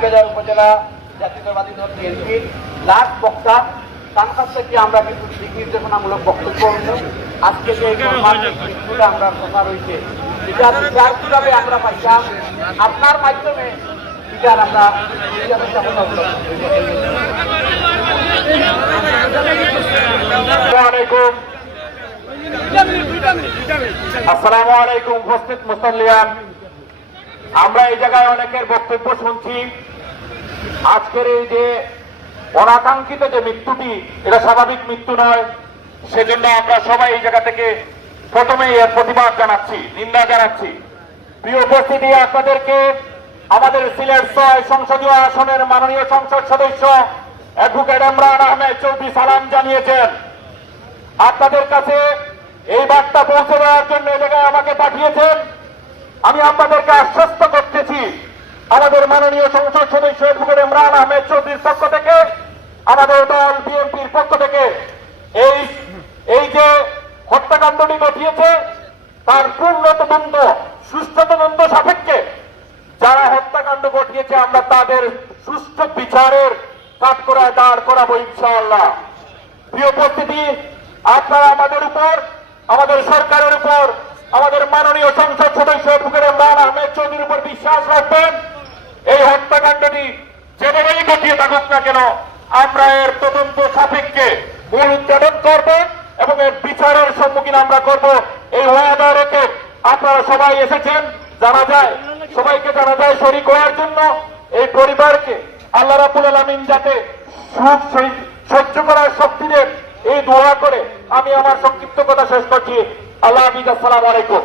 বিয়ানীবাজার উপজেলা জাতীয়তাবাদী দল বিএনপি লাস্ট বক্তা তার কাছ থেকে আমরা কিন্তু দিক নির্দেশনামূলক বক্তব্য আজকে যে মৃত্যুটা আমরা কথা রয়েছে এটা বিচার কিভাবে আমরা পাইলাম আপনার মাধ্যমে বিচার আমরা আসসালামু আলাইকুম উপস্থিত মুসল্লিয়ান, আমরা এই জায়গায় অনেকের বক্তব্য শুনছি। আজকের এই যে অনাকাঙ্ক্ষিত যে মৃত্যুটি, এটা স্বাভাবিক মৃত্যু নয়, সেজন্য আমরা সবাই এই জায়গা থেকে প্রথমেই এর প্রতিবাদ জানাচ্ছি, নিন্দা জানাচ্ছি। প্রিয় উপস্থিতি, আপনাদেরকে আমাদের সিলেট ৬ সংসদীয় আসনের মাননীয় সংসদ সদস্য অ্যাডভোকেট ইমরান আহমেদ চৌধুরী সালাম জানিয়েছেন। আপনাদের কাছে এই বার্তা পৌঁছে দেওয়ার জন্য এই জায়গায় আমাকে পাঠিয়েছেন। আমি আপনাদেরকে আশ্বস্ত করতেছি, আমাদের মাননীয় সংসদ সদস্য অ্যাডভোকেট ইমরান আহমেদ চৌধুরীর পক্ষ থেকে, আমাদের দল বিএনপির পক্ষ থেকে এই যে হত্যাকাণ্ডটি ঘটিয়েছে তার পূর্ণ তদন্ত, সুষ্ঠু তদন্ত সাপেক্ষে যারা হত্যাকাণ্ড ঘটিয়েছে আমরা তাদের সুষ্ঠু বিচারের কাঠগড়ায় দাঁড় করাবো ইনশাআল্লাহ। প্রিয় উপস্থিতি, আপনারা আমাদের উপর, আমাদের সরকারের উপর, আমাদের মাননীয় সংসদ সদস্য অ্যাডভোকেট ইমরান আহমেদ চৌধুরীর উপর বিশ্বাস রাখবেন। এই হত্যাকাণ্ডটি যেভাবেই ঘটিয়ে থাকুক না কেন, আমরা এর তদন্ত সাপেক্ষে মূল উচ্চারণ করব এবং এর বিচারের সম্মুখীন আমরা করব। এই ওয়াদা রেখে আপনারা সবাই এসেছেন, জানা যায় সবাইকে জানা যায় শরীক হওয়ার জন্য। এই পরিবারকে আল্লাহ রাব্বুল আলামিন যাতে সুখ সহ্য করার শক্তি দেন, এই দোয়া করে আমি আমার সংক্ষিপ্ত কথা শেষ করছি। আল্লাহ হাফেজ, আসসালামু আলাইকুম।